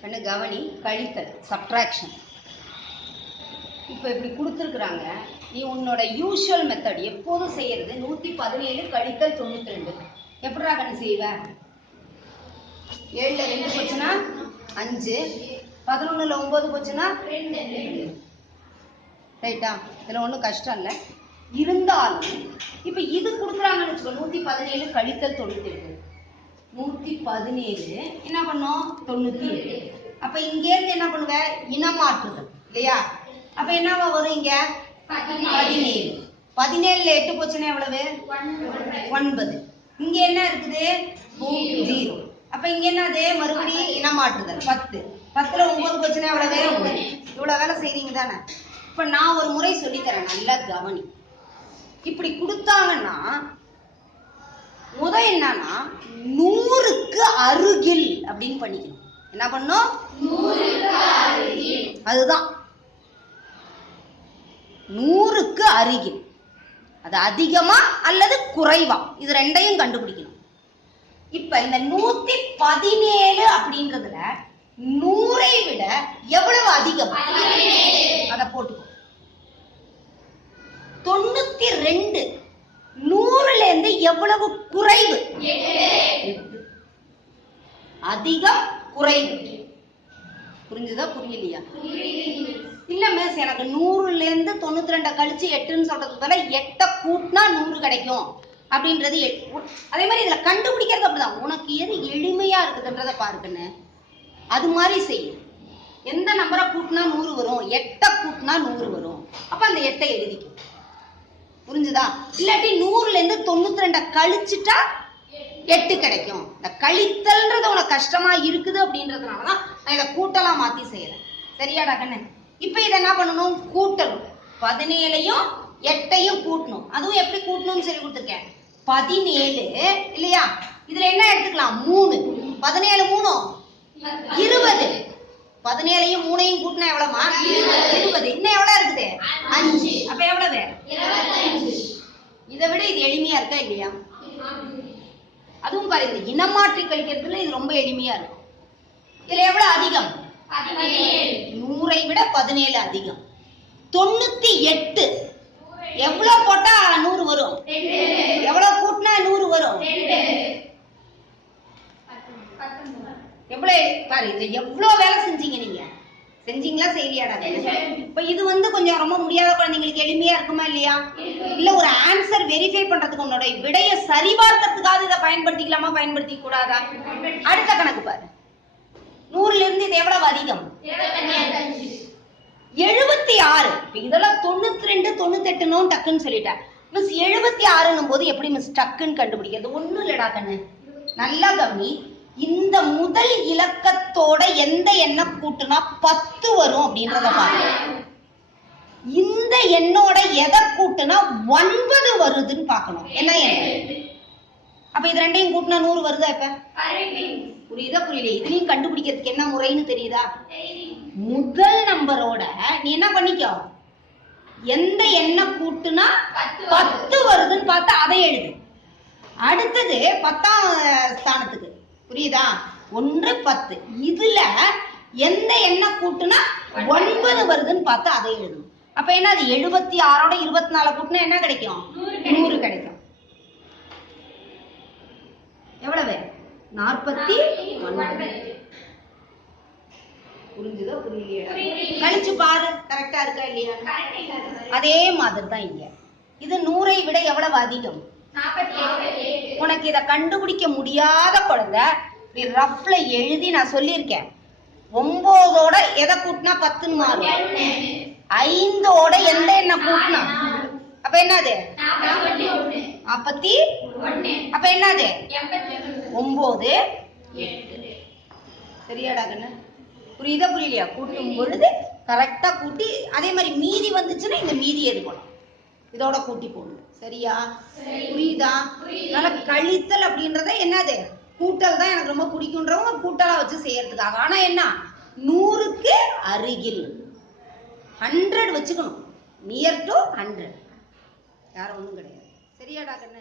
கண்ணு கவனி, கழித்தல் சப்ட்ராக்ஷன். இப்போ இப்படி கொடுத்துருக்குறாங்க. நீ உன்னோட யூஷுவல் மெத்தட் எப்போதும் செய்யறது 117 கழித்தல் 92. எப்படா கண்ணு செய்வ? 7ல் 2 போச்சுன்னா 5, 11ல் 9 போச்சுன்னா 2. ரைட்டா? இதில் ஒன்றும் கஷ்டம் இல்லை. இருந்தாலும் இப்போ இது கொடுக்குறாங்கன்னு வச்சுக்கோ, 117 கழித்தல் 92. 117 என்ன பண்ணோம்? 97. அப்ப இங்கேருந்து என்ன பண்ணுவ? இனமாற்றுதல் இல்லையா? அப்ப என்னவா வரும்? இங்க 17. 17ல் 8 போச்சுன்னா எவ்வளவு? 9. இங்க என்ன இருக்குது? 0. அப்ப இங்க என்னது? மறுபடியும் இனமாற்றுதல் 10. 10ல் 9 போச்சுன்னா எவ்வளவு? 1. இவ்வளவு வேலை செய்றீங்க தானே? இப்ப நான் ஒரு முறை சொல்லித்தரேன், நல்லா கவனி. இப்படி கொடுத்தாங்கன்னா என்னன்னா 100க்கு அருகில் அப்படின்னு பண்ணிக்கணும். என்ன பண்ணும்? அதுதான் 100க்கு அருகில். அது அதிகமா அல்லது குறைவா, இது ரெண்டையும் கண்டுபிடிக்கணும். இப்ப இந்த 117 அப்படின்றதுல 100ஐ விட எவ்வளவு அதிகம்? அத போட்டுக்கோ. 92 100ல இருந்து எவ்வளவு குறைவு? 8. அதிகம் குறைவு. புரிஞ்சுதா புரியலையா? இல்ல மிஸ், எனக்கு 100ல இருந்து 92 கழிச்சு 8ன்னு சொல்றதுக்கு பதிலா 8 கூட்டினா 100 கிடைக்கும் அப்படின்றது. அதே மாதிரி இதுல கண்டுபிடிக்கிறது அப்படிதான். உனக்கு எது எளிமையா இருக்குதுன்றத பாருக்குன்னு அது மாதிரி செய்யும். எந்த நம்பரை கூட்டினா 100 வரும்? 8 கூட்டினா 100 வரும். அப்ப அந்த 8 எழுதிக்கும். புரிஞ்சுதா? இல்லாட்டி 100ல இருந்து 92 கழிச்சுட்டா 8 கிடைக்கும். இந்த கழித்தல்ன்றது உனக்கு கஷ்டமா இருக்குது அப்படின்றதுனாலதான் நான் இதை கூட்டலாம் மாத்தி செய்யறேன். சரியாடா கண்ணு? இப்ப இதை என்ன பண்ணணும்? கூட்டணும். 17ஐயும் 8ஐயும் கூட்டணும். அதுவும் எப்படி கூட்டணும்னு சொல்லி கொடுத்துருக்கேன். 17 இல்லையா? இதுல என்ன எடுத்துக்கலாம்? 3. 17 3 20. 17ஐயும் 3ஐயும் கூட்டினா எவ்வளவுமா? 20. இன்னும் எவ்வளவு இருக்குது? 5. அப்ப எவ்வளவு? 25. இதை விட இது எளிமையா இருக்கா இல்லையா? அதுவும் பாரு, இந்த இனமாற்றி கழிக்கிறதுல இது ரொம்ப எளிமையா இருக்கும். இதுல எவ்வளவு அதிகம்? 100ஐ விட 17 அதிகம். 98 எவ்வளவு போட்டா 100 வரும்? எவ்வளவு கூட்டினா 100 வரும்? எவ்வளவு பாரு, இது எவ்வளவு வேலை செஞ்சீங்க நீங்க. செஞ்சீங்களா செய்யலையாடா? இப்ப இது கொஞ்சம் ரொம்ப முடியாத குழந்தைங்களுக்கு எளிமையா இருக்குமா இல்லையா? இல்ல ஒரு ஆன்சர் வெரிஃபை பண்றதுக்கு உன்னோட விடைய சரிபார்க்கறதுக்காக இதை பயன்படுத்திக்கலாமா பயன்படுத்திக்க கூடாதா? அடுத்த கணக்கு பாரு. 100ல இருந்து இது எவ்வளவு அதிகம்? 76. இதெல்லாம் 92 98 டக்குன்னு சொல்லிட்டேன் மிஸ். 76 போது எப்படி மிஸ் டக்குன்னு கண்டுபிடிக்கிறது? ஒண்ணும் இல்லடா கண்ணு, நல்லா கவனி. இந்த முதல் இலக்கத்தோட எந்த எண்ணம் கூட்டுனா 10 வரும் அப்படின்றத பாருங்க. இந்த எண்ணோட எதை கூட்டுனா 9 வருதுன்னு பார்க்கணும். என்ன எண்ணம்? அப்ப இது ரெண்டையும் கூட்டினா 100 வருதா? இப்ப புரியுதா புரியல? இதுலயும் கண்டுபிடிக்கிறதுக்கு என்ன முறைன்னு தெரியுதா? முதல் நம்பரோட நீ என்ன பண்ணிக்கோ, எந்த எண்ணம் கூட்டுனா 10 வருதுன்னு பார்த்தா அதை எழுது. அடுத்தது 10ஆம் ஸ்தானத்துக்கு, புரியுதா? 1 10. இதுல எந்த எண்ணம் கூட்டுனா 9 வருதுன்னு பார்த்தா அதை எழுதணும். அப்ப என்ன? அது 76ஓட 24 கூட்டினா என்ன கிடைக்கும்? 100 கிடைக்கும். எவ்வளவு? 49. புரிஞ்சுதா புரியலையா? கழிச்சு பாரு, கரெக்டா இருக்கா இல்லையா? அதே மாதிரி தான் இங்க. இது 100ஐ விட எவ்வளவு அதிகம்? 47. உனக்கு இதை கண்டுபிடிக்க முடியாத குழந்தை நீ ரஃப்ல எழுதி நான் சொல்லியிருக்கேன். 9ஓட எதை கூட்டினா 10ன்னு மாறும்? 5ஓட எந்த எண்ணெய் கூட்டினா அப்ப என்னது? 41. அப்ப என்னது? 9 8. சரியாடா கண்ணு? புரியுதா புரியலையா? கூட்டும் பொழுது கரெக்டா கூட்டி, அதே மாதிரி மீதி வந்துச்சுன்னா இந்த மீதி எடுக்கணும், இதோட கூட்டி போடணும். சரியா? புரியுதா? அதனால கழித்தல் அப்படின்றத என்னது? கூட்டல் தான் எனக்கு ரொம்ப பிடிக்கும்ன்றவங்க கூட்டலா வச்சு செய்யறதுக்காக. ஆனா என்ன? 100க்கு அருகில் 100 வச்சுக்கணும். Near to 100. யாரும் ஒண்ணும் கிடையாது. சரியாடா கண்ணு?